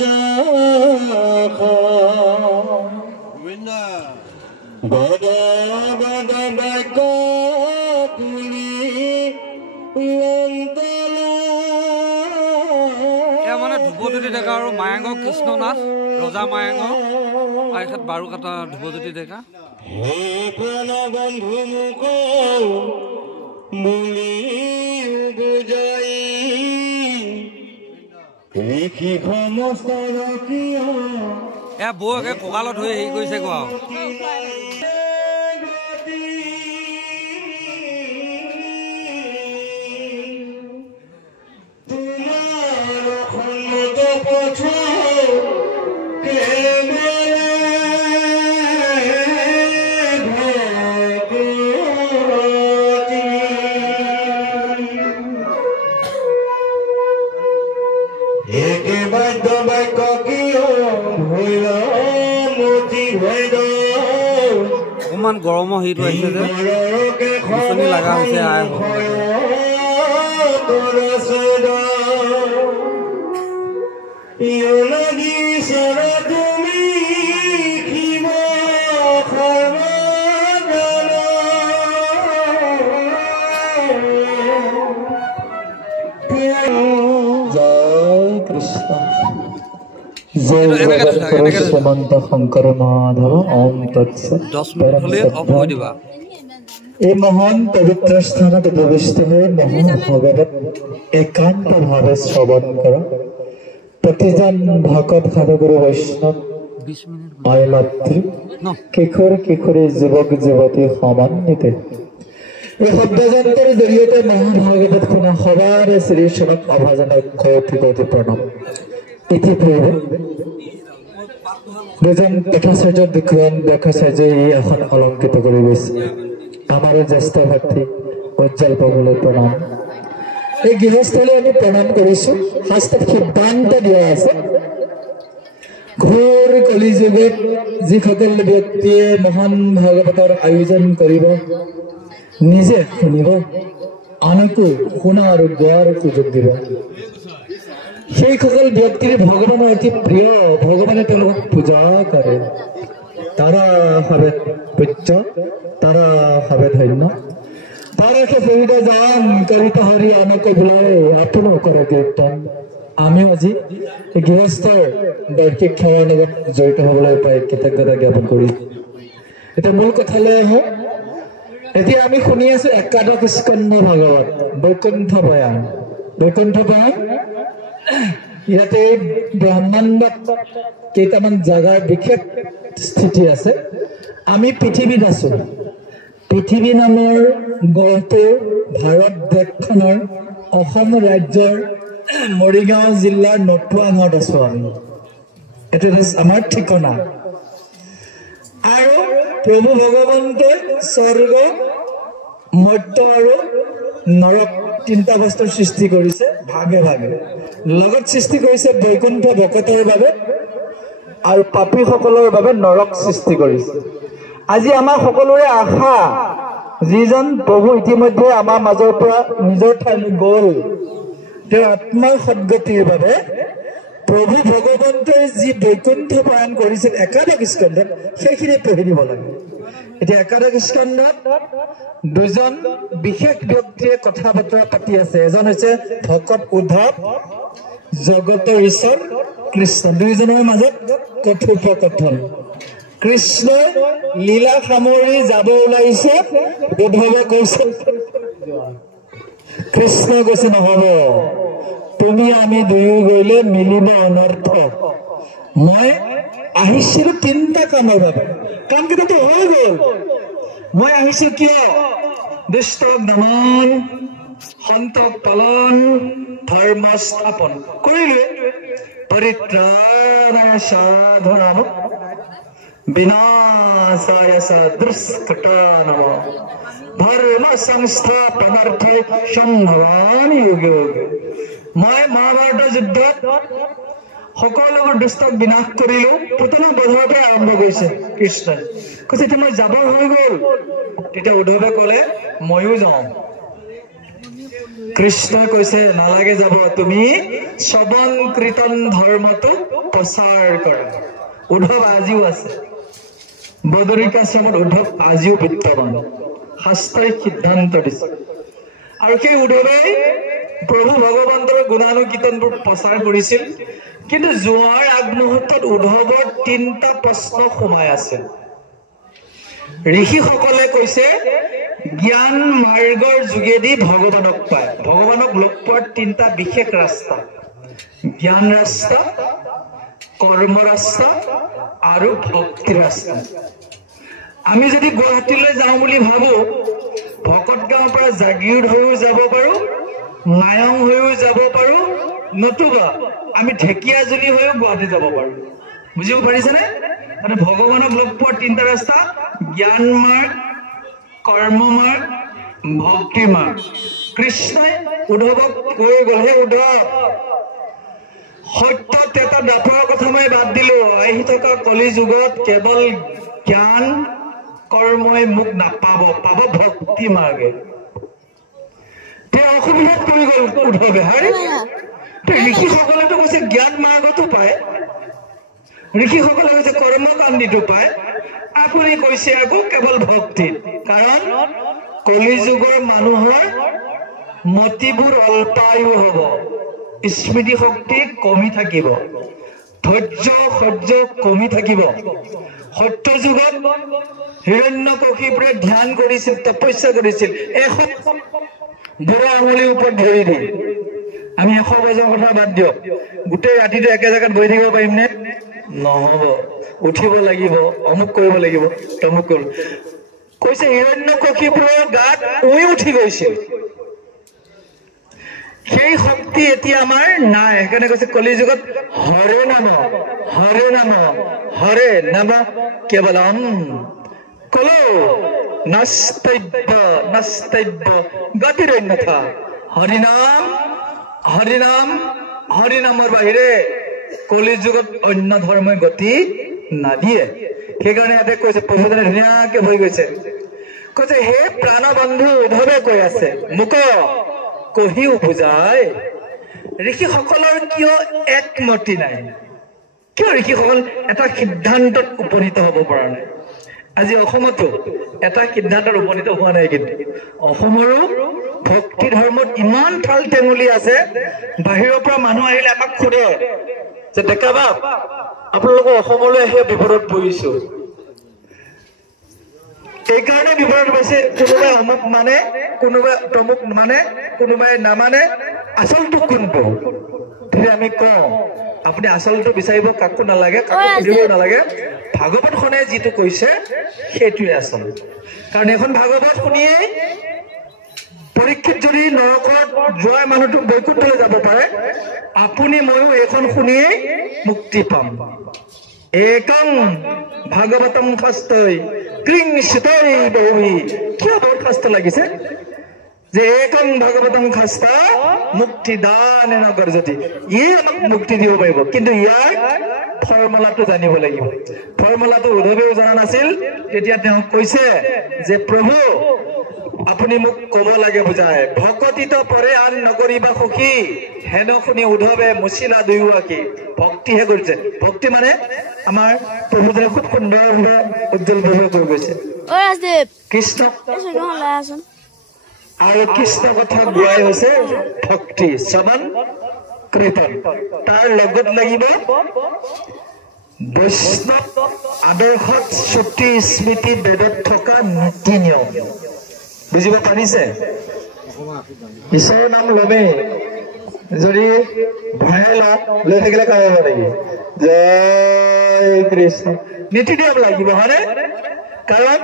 শাখা গদা গদা বাক্য পুলি মানে ধ্ৰুৱজ্যোতি ডেকা আৰু মায়াঙ্গ কৃষ্ণনাথ ৰজা মায়াঙ্গ আইখাত বাৰুকাটা ধ্ৰুৱজ্যোতি ডেকা হে প্ৰণবন্ধু মোক বুলি বুজাই কি সমস্ত কিয় এয়া বৌ একে কঁকালত হৈ হেৰি কৰিছে গো আৰু অকমান গৰমৰ হিটো আহিছে যে বিচনী লগা হৈছে আই শ্ৰীমন্ত শংকৰ মাধৱ ওম তৎসৎ। এই মহান পবিত্ৰ স্থানত উপবিষ্ট হৈ মহাভাগৱত একান্তভাৱে শ্ৰৱণ কৰা প্ৰতিজন ভকত সাধুগুৰু বৈষ্ণৱ আই মাতৃ কিশোৰ কিশোৰী যুৱক যুৱতী সমান্বিত এই শব্দযন্ত্ৰৰ জৰিয়তে মহাভাগৱত শুনা সবাৰে শ্ৰী চৰণত অভাজনক কোটি কোটি প্ৰণাম। ইতিপূৰ্বে দুজন পীঠাচাৰ্য বিক্ৰম ব্যাসাচাৰ্যই এই আসন অলংকৃত কৰি গৈছে। আমাৰো জ্যেষ্ঠ ভাতৃ উজ্জ্বল প্ৰভুলৈ প্ৰণাম। এই গৃহস্থলৈ আমি প্ৰণাম কৰিছো। শাস্ত্ৰত সিদ্ধান্ত দিয়া আছে ঘোৰ কলিযুগত যিসকল ব্যক্তিয়ে মহান ভাগৱতৰ আয়োজন কৰিব নিজে শুনিব আনকো শুনা আৰু গোৱাৰ সুযোগ দিব। সেইসকল ব্যক্তিৰ ভগৱানৰ অতি প্ৰিয়, ভগৱানে তেওঁলোকক পূজা কৰে, তারা হবে পূজ্য, তারা হবে ধন্য। তারা কে সুবিধা যান করিত হরি অনেক বুলায় আপন করে কীর্তন। আমিও আজি গৃহস্থ বাৰ্ষিক সেৱাৰ লগত জড়িত হবলৈ পাই কৃতজ্ঞতা জ্ঞাপন কৰি এতিয়া মূল কথালৈ আহোঁ। এতিয়া আমি শুনি আছো একাদশ স্কন্ধ ভাগৱত বৈকুণ্ঠ বয়ান। বৈকুণ্ঠ বয়ান ইয়াতে ব্ৰহ্মাণ্ডত কেইটামান জাগাৰ বিশেষ স্থিতি আছে। আমি পৃথিৱীত আছো। পৃথিৱী নামৰ গ্ৰহটো ভাৰত দেশখনৰ অসম ৰাজ্যৰ মৰিগাঁও জিলাৰ নটুৱাঙত আছো আমি। এইটো আমাৰ ঠিকনা। আৰু প্ৰভু ভগৱন্তই স্বৰ্গ মৰ্ত্য আৰু নৰক তিনিটা বস্তুৰ সৃষ্টি কৰিছে ভাগে ভাগে। লগত সৃষ্টি কৰিছে বৈকুণ্ঠ ভকতৰ বাবে আৰু পাপীসকলৰ বাবে নৰক সৃষ্টি কৰিছে। আজি আমাৰ সকলোৰে আশা যিজন প্ৰভু ইতিমধ্যে আমাৰ মাজৰ পৰা নিজৰ ঠাইলৈ গ'ল, তেওঁৰ আত্মাৰ সদ্গতিৰ বাবে প্ৰভু ভগৱন্তই যি বৈকুণ্ঠ বয়ান কৰিছিল একাদশ স্কন্ধত সেইখিনি পঢ়ি দিব লাগে। এতিয়া একাদশ স্কন্ধত দুজন বিশেষ ব্যক্তিয়ে কথা বতৰা পাতি আছে। এজন হৈছে ভকত উদ্ধৱ, জগতৰ ঈশ্বৰ কৃষ্ণ। দুইজনৰ মাজত কথোপকথন। কৃষ্ণই লীলা সামৰি যাব ওলাইছে, উদ্ধৱে কৈছে, কৃষ্ণ কৈছে নহব, তুমি আমি দুয়ো গলে মিলিব অনৰ্থ। মই আহিছিলো তিনিটা কামৰ বাবে, কাম কেইটাতো হৈ গল। মই আহিছো কিয়? দুষ্টক দমন, সন্তক পালন, ধৰ্ম স্থাপন কৰিলো। পৰিত্ৰাণায় সাধনায় বিনাশায় দুষ্কৃতানাম ধৰ্ম সংস্থাপনাৰ্থে সম্ভৱামি যুগে যুগে। মই মহাভাৰতৰ যুদ্ধত সকলোবোৰ দুষ্টক বিনাশ কৰিলো। পুতনা বধৰ পৰা আৰম্ভ কৰিছে কৃষ্ণই। কৈছে এতিয়া মই যাবৰ হৈ গল। তেতিয়া উদ্ধৱে কলে ময়ো যাওঁ। কৃষ্ণই কৈছে নালাগে যাব, তুমি শ্ৰৱণ কীৰ্তন ধৰ্মটো প্ৰচাৰ কৰা। উদ্ধৱ আজিও আছে, বদৰিকাশ্ৰমত উদ্ধৱ আজিও বিদ্যমান, শাস্ত্ৰই সিদ্ধান্ত দিছে। আৰু সেই উদ্ধৱে প্ৰভু ভগৱন্তৰ গুণানুকীৰ্তনবোৰ প্ৰচাৰ কৰিছিল। কিন্তু যোৱাৰ আগমুহূৰ্তত উদ্ধৱৰ 3টা প্ৰশ্ন সোমাই আছে। ঋষিসকলে কৈছে জ্ঞান মাৰ্গৰ যোগেদি ভগৱানক পায়। ভগৱানক লগ পোৱাৰ 3টা বিশেষ ৰাস্তা, জ্ঞান ৰাস্তা, কৰ্ম ৰাস্তা আৰু ভক্তি ৰাস্তা। আমি যদি গুৱাহাটীলৈ যাওঁ বুলি ভাবো, ভকত গাঁৱৰ পৰা জাগীৰোড হৈও যাব পাৰো, মায়ং হৈও যাব পাৰো, নতুবা আমি ঢেকীয়াজুলি হৈও গুৱাহাটী যাব পাৰো। বুজিব পাৰিছেনে? মানে ভগৱানক লগ পোৱাৰ 3টা ৰাস্তা, জ্ঞান মাৰ্গ, কৰ্ম মাৰ্গ, ভক্তি মাৰ্গ। কৃষ্ণই উদ্ধৱক কৈ গ'ল, হে উদ্ধৱ, সত্যত এটা দাঁতৰ কথা মই বাদ দিলো, আহি থকা কলি যুগত কেৱল জ্ঞান কৰ্মই মোক নাপাব, পাব ভক্তি মাৰ্গে। তেওঁ অসুবিধাত পৰি গ'ল উদ্ধৱে। ঋষিসকলেতো কৈছে জ্ঞান মাৰ্গতো পায়, ঋষিসকলে কৈছে কৰ্মকাণ্ডীটো পায়, আপুনি কৈছে আকৌ কেৱল ভক্তিত। কাৰণ কলি যুগৰ মানুহৰ মতিবোৰ অল্পায়ু হব, স্মৃতি শক্তি কমি থাকিব, ধৈৰ্য সহ্য কমি থাকিব। সত্য যুগত হিৰণ্যকশিপুৰে ধ্যান কৰিছিল, তপস্যা কৰিছিল, বুঢ়া আঙুলিৰ ওপৰত ধৰি দি। আমি 100 বছৰৰ কথা বাদ দিয়ক, গোটেই ৰাতিটো একে জেগাত বহি থাকিব পাৰিম নে? নহব, উঠিব লাগিব, অমুক কৰিব লাগিব, তমুক কৰিব। কৈছে হিৰণ্যকশিপুৰৰ গাত উই উঠি গৈছিল, সেই শক্তি এতিয়া আমাৰ নাই। সেইকাৰণে কৈছে কলি যুগত হৰে নাম হৰে নাম কেৱলম কলো নস্তব্য নস্তব্য গতিৰন্যথা। হৰিনাম হৰিনাম হৰিনামৰ বাহিৰে কলি যুগত অন্য ধৰ্মই গতি নাদিয়ে। সেইকাৰণে ইয়াতে কৈছে, প্ৰভুজনে ধুনীয়াকে হৈ গৈছে, কৈছে হে প্ৰাণবন্ধু উদ্ধৱে কৈ আছে, মোক কহিও বুজাই ঋষিসকলৰ কিয় একমতি নাই? কিয় ঋষিসকল এটা সিদ্ধান্তত উপনীত হব পৰা নাই? আজি অসমতো এটা সিদ্ধান্তত উপনীত হোৱা নাই। কিন্তু অসমৰো ভক্তি ধৰ্মত ইমান ঠাল টেঙুলি আছে, বাহিৰৰ পৰা মানুহ আহিলে আমাক সোধে যে ডেকা বাপ, আপোনালোকৰ অসমলৈ আহি বিপদত পৰিছো। এইকাৰণে বিপদত পৰিছে, কোনোবাই অমুক মানে, কোনোবাই তমুক মানে, কোনোবাই নামানে, আচলটো কোনটো? তেতিয়া আমি কওঁ আপুনি আচলটো বিচাৰিব কাকো নালাগে, কাকো সুধিবও নালাগে, ভাগৱতখনে যিটো কৈছে সেইটোৱে আচল। কাৰণ এখন ভাগৱত শুনিয়ে পৰীক্ষিত যদি নৰকত যোৱা মানুহটো বৈকুণ্ঠলৈ যাব পাৰে, আপুনি ময়ো এইখন শুনিয়ে মুক্তি পাম। একং ভাগৱতম শাস্ত্ৰই ক্লিং শীতই বহুহি। কিয় বহুত শাস্ত্ৰ লাগিছে যে একং ভাগৱতম শাস্ত্ৰ মুক্তি দান গৰ্জতি, ইয়ে আমাক মুক্তি দিব পাৰিব। কিন্তু ইয়াৰ ফৰ্মুলাটো জানিব লাগিব। ফৰ্মুলাটো উদ্ধৱেও জনা নাছিল। তেতিয়া তেওঁ কৈছে যে প্ৰভু আপুনি মোক কব লাগে বুজাই, ভকতিত পৰে আন নকৰিবা সখী, হেন শুনি উদ্ধৱে মুচিলা দুয়ো আঁকি। ভক্তিহে কৰিছে। ভক্তি মানে আমাৰ প্ৰভুজনে খুব সুন্দৰভাৱে উজ্জ্বলভাৱে কৈ গৈছে কৃষ্ণ আৰু কৃষ্ণ কথা গোৱাই হৈছে ভক্তি, শ্ৰৱণ কীৰ্তন। তাৰ লগত লাগিব বৈষ্ণৱ আদৰ্শত শ্ৰুতি স্মৃতি বেদত থকা নীতি নিয়ম। বুজিব পাৰিছে? ঈশ্বৰৰ নাম লমেই যদি ভয়ে লৈ থাকিলে কাম হব নেকি? জয় কৃষ্ণ। নীতি নিয়ম লাগিব, হয়নে? কাৰণ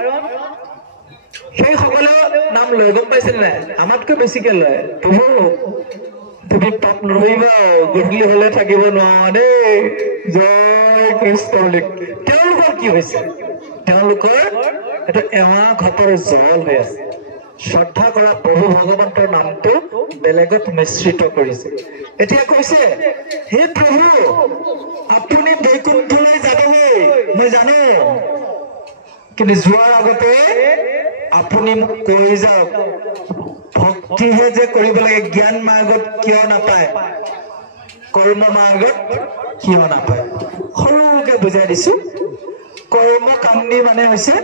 সেই সকলে নাম লৈ গম পাইছিল নাই? আমাতকৈ বেছিকে লয়। তুমি পাপ নধৰিবা, গধূলি হলে থাকিব নোৱাৰা দেই, জয় কৃষ্ণ বুলি। তেওঁলোকৰ কি হৈছে? তেওঁলোকৰ এটা এৱা ঘটৰ জল হৈ আছে। শ্ৰদ্ধা কৰা প্ৰভু ভগৱন্তৰ নামটো বেলেগত মিশ্ৰিত কৰিছে। এতিয়া কৈছে হে প্ৰভু আপুনি বৈকুণ্ঠলৈ যাবগৈ মই জানো, কিন্তু যোৱাৰ আগতে আপুনি মোক কৈ যাওক ভক্তিহে যে কৰিব লাগে জ্ঞান মাৰ্গত কিয় নাপায় কৰ্ম মাৰ্গত কিয় নাপায় সৰুকে বুজাই দিছো কৰ্মকাণ্ডী মানে হৈছে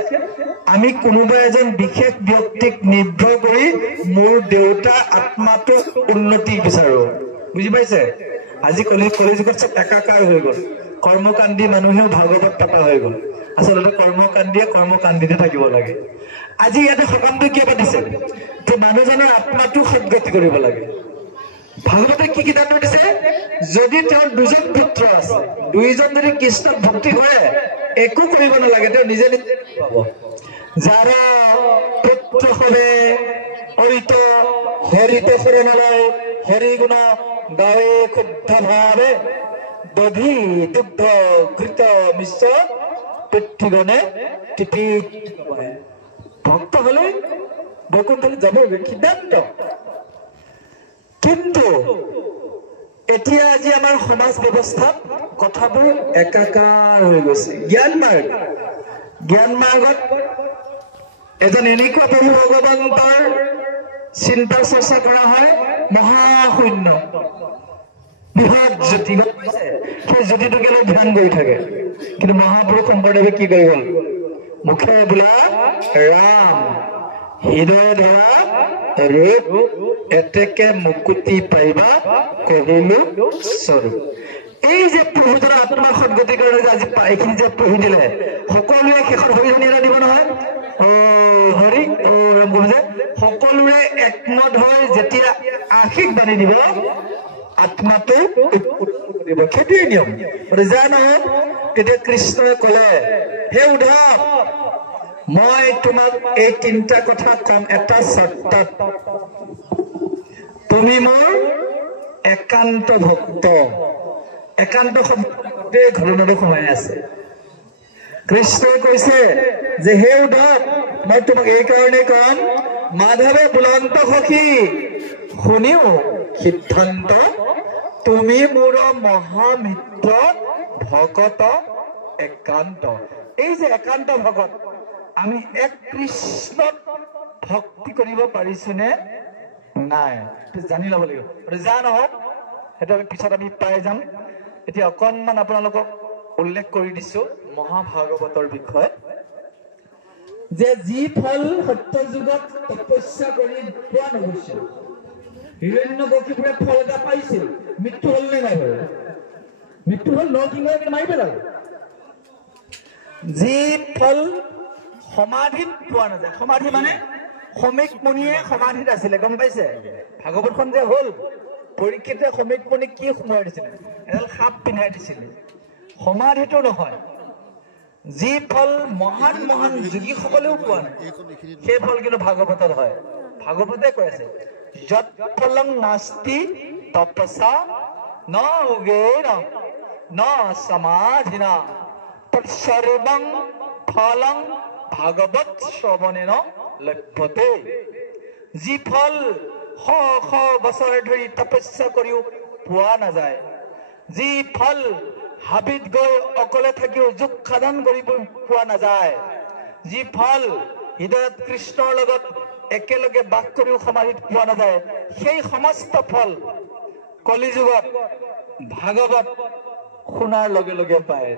আমি কোনোবা এজন বিশেষ ব্যক্তিক নিৰ্ভৰ কৰি মোৰ দেউতা আত্মাটো উন্নতি বিচাৰো বুজি পাইছে আজি কলিযুগত চব একাকাৰ হৈ গ'ল কৰ্মকাণ্ডী মানুহেও ভাগৱত তাপা হৈ গ'ল আচলতে কৰ্মকাণ্ডীতে থাকিব লাগে আজি ইয়াতে সকামটো কিয় পাতিছে যে মানুহজনৰ আত্মাটো সদ্গতি কৰিব লাগে ভাগৱতে কি কিতাপ দিছে যদি তেওঁৰ দুজন পুত্ৰ আছে দুইজন যদি কৃষ্ণক ভক্তি কৰে একো কৰিব নালাগে তেওঁ নিজে নিজে পাব যাৰ পুত্ৰ হবে অৰিত হৰিত শৰণলৈ হৰি গুণ গাৱে শুদ্ধ ভাৱে দধি দুগ্ধ ঘৃত মিশ্ৰ পৃথিৱনে তিথি ভক্ত হলে বৈকুণ্ঠলৈ যাব সিদ্ধান্ত কিন্তু এতিয়া আজি আমাৰ সমাজ ব্যৱস্থাত কথাবোৰ একাকাৰ হৈ গৈছে জ্ঞান মাৰ্গত এজন এনেকুৱা প্ৰভু ভগৱন্তৰ চিন্তা চৰ্চা কৰা হয় মহাশূন্য বৃহৎ জ্যোতি সেই জ্যোতিটোকে লৈ ধ্যান কৰি থাকে কিন্তু মহাপুৰুষ শংকৰদেৱে কি কৰি গল মুখে বোলা ৰাম হৃদয় ধৰা ৰূপ এতেকে মুকুতি পাইবা কহিলো স্বৰূপ এই যে প্ৰভুজনৰ আত্মা সদ্গতি কৰে যে আজি এইখিনি যে পঢ়ি দিলে সকলোৱে শেষত হৰিধনী এটা দিব নহয় হৰি যে সকলোৰে একমত হৈ যেতিয়া আশীষ বাণী দিব আত্মাটো দিব সেইটোৱে নিয়ম যা নহওক তেতিয়া কৃষ্ণই কলে হে উদ্ধৱ মই তোমাক এই তিনিটা কথা কম এটা চৰ্তত তুমি মোৰ একান্ত ভক্ত একান্ত শব্দে ঘৰণতো সোমাই আছে কৃষ্ণই কৈছে যে হে উদ্ধৱ মই তোমাক এই কাৰণে কম মাধৱে বুলন্ত সখী শুনিও সিদ্ধান্ত তুমি মোৰ মহামিত্ৰ ভকত একান্ত এই যে একান্ত ভকত আমি এক কৃষ্ণক ভক্তি কৰিব পাৰিছোনে নাই জানি ল'ব লাগিব যা নহওক সেইটো আমি পিছত আমি পাই যাম এতিয়া অকণমান আপোনালোকক উল্লেখ কৰি দিছো মহাভাগৱতৰ বিষয়ে যে যি ফল সত্য যুগত তপস্যা কৰি পোৱা নগৈছিল হিৰণ্যকশিপুৰে ফল এটা পাইছিল মৃত্যু হল নে নাই মৃত্যু হল নৰসিংহকে মাৰি পেলালে যি ফল সমাধিত পোৱা নাযায় সমাধি মানে সমীক মুনিয়ে সমাধিত আছিলে গম পাইছে ভাগৱতখন যে হল পৰীক্ষিতে সমীক মুনি কি সোমাই দিছিলে এডাল সাপ পিন্ধাই দিছিলে সমাধিটো নহয় যি ফল মহান মহান যোগীসকলেও পোৱা নাই সেই ফল কিন্তু ভাগৱতত হয় ভাগৱতে কৈ আছে যৎ ফলং নাস্তি তপসা ন উগেন ন সমাধিনা তৎসৰ্বং ফলং ভাগৱত শ্ৰৱণেন লভ্যতে যি ফল শ শ বছৰ ধৰি তপস্যা কৰিও পোৱা নাযায় যি ফল হাবিত গৈ অকলে থাকিও যোগ সাধন কৰিব পোৱা নাযায় যি ফল হৃদয়ত কৃষ্ণৰ লগত একেলগে বাস কৰিও সমাধিত পোৱা নাযায় সেই সমস্ত ফল কলিযুগত ভাগৱত শুনাৰ লগে লগে পায়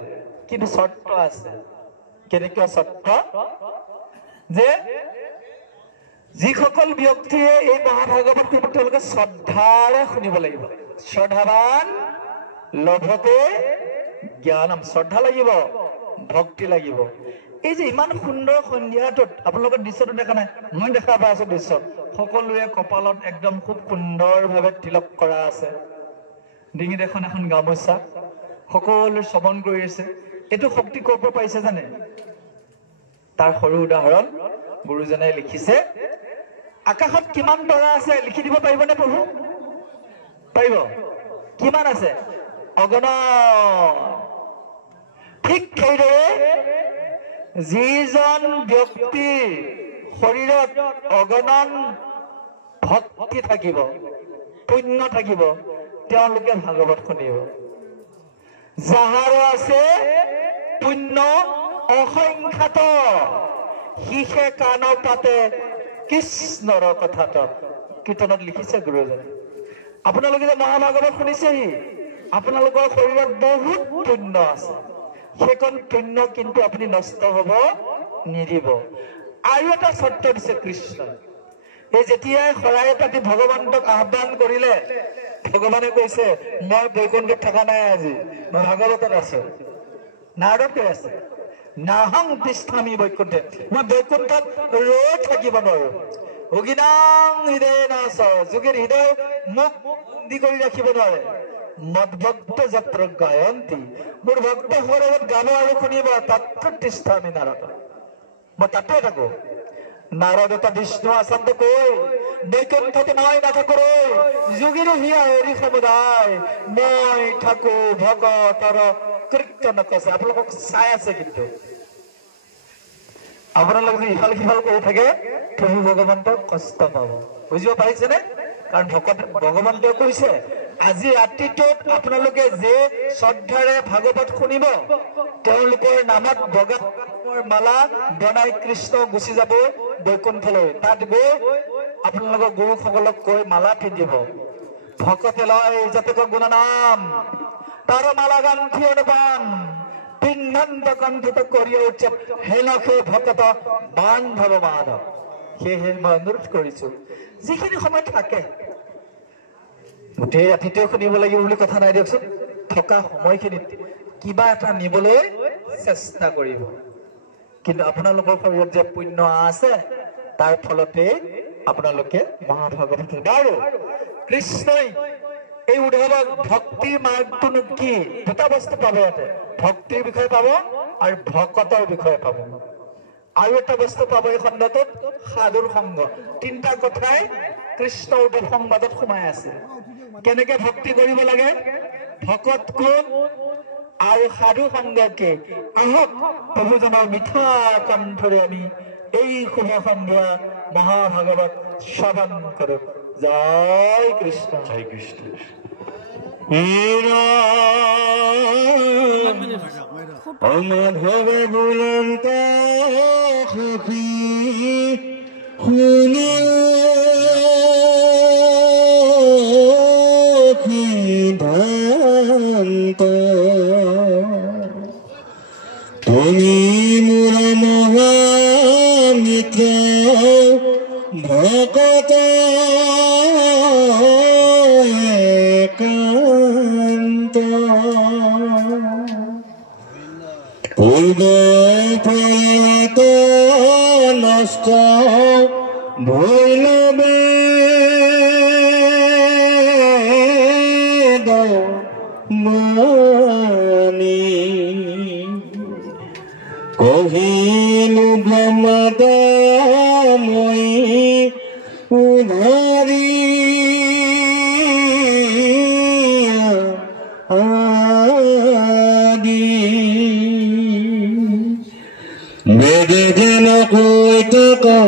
কিন্তু চৰ্ত আছে কেনেকুৱা চৰ্ত যে যিসকল ব্যক্তিয়ে এই মহাভাগৱত শুনিব তেওঁলোকে শ্ৰদ্ধাৰে শুনিব লাগিব শ্ৰদ্ধাৱান লভতে জ্ঞানম শ্ৰদ্ধা লাগিব ভক্তি লাগিব এই যে ইমান সুন্দৰ সন্ধিয়াটোত আপোনালোকৰ দৃশ্যটো দেখা নাই মই দেখা পাই আছো দৃশ্য সকলোৰে কপালত একদম খুব সুন্দৰভাৱে তিলক কৰা আছে ডিঙিত এখন গামোচা সকলোৱে শ্ৰৱণ কৰি আছে এইটো শক্তি ক'ৰ পৰা পাইছে জানে তাৰ সৰু উদাহৰণ গুৰুজনাই লিখিছে আকাশত কিমান তৰা আছে লিখি দিব পাৰিবনে প্ৰভু পাৰিব কিমান আছে অগণন ঠিক সেইদৰে যিজন ব্যক্তিৰ শৰীৰত অগণন ভক্তি থাকিব পুণ্য থাকিব তেওঁলোকে ভাগৱত শুনিব যাহাৰ আছে পুণ্য অসংখ্যাত শিষে কাণ পাতে কৃষ্ণৰ কথাত কীৰ্তনত লিখিছে গুৰুজনে। আপোনালোকে যে মহাভাগৱত শুনিছেহি, আপোনালোকৰ শৰীৰত বহুত পুণ্য আছে, সেইকণ পুণ্য কিন্তু আপুনি নষ্ট হ'ব নিদিব। আৰু এটা চৰ্ত দিছে কৃষ্ণই। এই যেতিয়াই শৰাই পাতি ভগৱানক আহ্বান কৰিলে, ভগৱানে কৈছে মই বৈকুণ্ঠত থকা নাই, আজি মই ভাগৱতত আছো। নাৰদত কৈ আছে নাহং তিষ্ঠামি বৈকুণ্ঠে, মই বৈকুণ্ঠত ৰৈ থাকিব নোৱাৰো। যোগীনাং হৃদয় নাচ, যোগীৰ হৃদয় মোক বন্দী কৰি ৰাখিব নোৱাৰে। মদভক্ত যাত্ৰ গায়ন্তী, মোৰ ভক্তসকলে গাব আৰু শুনিব, তাত্ৰ তিষ্ঠামি নাৰদ, মই তাতে থাকো। নাৰদ এটা বিষ্ণু আচন্দ কৈ বৈকুণ্ঠতে মই নাথাকো, যোগীৰ হিয়া হৰি সমুদায়, মই থাকো ভকতৰ কীৰ্তন কৈছে। আপোনালোকক চাই আছে, কিন্তু আপোনালোক যদি ইফাল সিফাল কৰি থাকে প্ৰভু ভগৱন্তক কষ্ট পাব। বুজিব পাৰিছেনে? কাৰণ ভগৱন্তই কৈছে আজি ৰাতিটোত আপোনালোকে যে শ্ৰদ্ধাৰে ভাগৱত শুনিব, তেওঁলোকৰ নামত বগা মালা বনাই কৃষ্ণ গুচি যাব বৈকুণ্ঠলৈ। তাত গৈ আপোনালোকৰ গুৰুসকলক কৈ মালা পিন্ধিব, ভকতে লয় যতক গুণ নাম, তাৰ মালা গান্ধী অনুপান, পিন্ধন্ত কণ্ঠিত কৰি উচ্চত, হেলখে ভকত বান্ধৱ মাধৱ। সেয়েহে মই অনুৰোধ কৰিছো, যিখিনি সময় থাকে গোটেই ৰাতিটোৱে শুনিব লাগিব বুলি কথা নাই দিয়কচোন। থকা সময়খিনিত কিবা এটা নিবলৈ চেষ্টা কৰিব। কিন্তু আপোনালোকৰ শৰীৰত যে পুণ্য আছে, তাৰ ফলতে আপোনালোকে মহাভাগৱত। বাৰু কৃষ্ণই এই উদ্ধৱক ভক্তিৰ মাৰ্গটোনো কি, দুটা বস্তু পাব ইয়াতে, ভক্তিৰ বিষয়ে পাব আৰু ভকতৰ বিষয়ে পাব। আৰু এটা বস্তু পাব এই খণ্ডটোত, সাধুৰ সংগ। তিনিটা কথাই কৃষ্ণ উদ্ধৱ সংবাদত সোমাই আছে। কেনেকে ভক্তি কৰিব লাগে, ভকত কোন আৰু সাধু সংগ কি। আহক প্ৰভুজনৰ মিঠা কণ্ঠৰে আমি এই শুভ সন্ধ্যা মহাভাগৱত শ্ৰৱণ কৰো। জয় কৃষ্ণ, জয় কৃষ্ণ। মাধৱ বুলন্ত সখী শুনি সিদ্ধান্ত, তুমি মোৰ মহামিত্ৰ ভকত একান্ত, পূৰ্ব নষ্ট ভৈলৱে মানি, কহিলো ব্ৰহ্মদ মই উধাৰি আদি, বেদে যেন কৈ থকা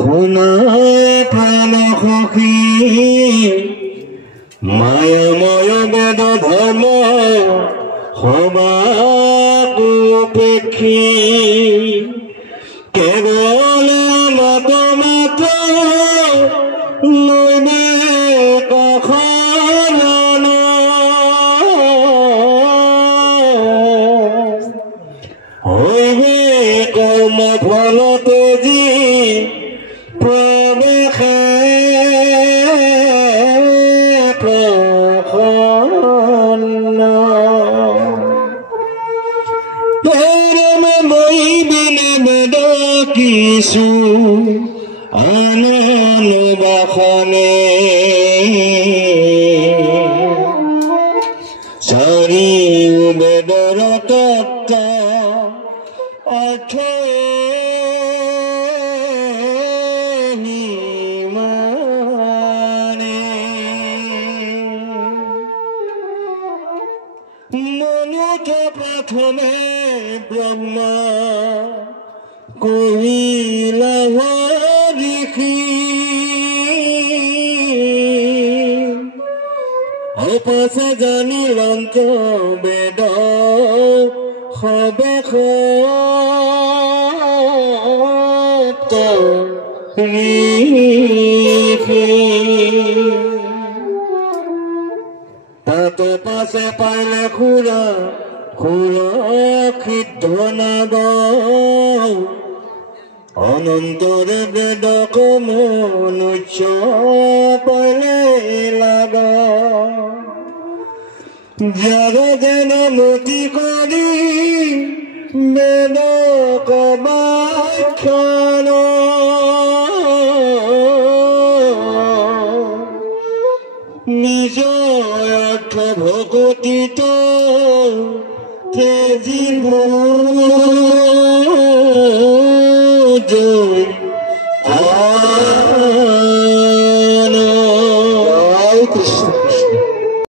শুনাই ফাল সখী, মায়াময় বেদ ধৰ্ম সবাক উপেক্ষী, কেৱল মাত মাত লৈনে কখন, হৈহে কৰ্ম ফলতে যি প্ৰৱেশে প্ৰসন্ন, মই বিনে বেদ কিছু আনন্দ বাসনে, চাৰিও বেদৰ তত্ত্ব অৰ্থ নিমানে, মনুষ্য প্ৰথমে ব্ৰহ্মা কহিলা ঋষি, অপাছে জানি লন্ত বেদ সবেশ ঋষি। সুৰক্ষিত নাগ অনন্তৰে বেদক মনুষ্য পলে লাগ জগতেন মতি কৰি বেদক বাখ্যান নিজ অৰ্থ ভকতিত তেজী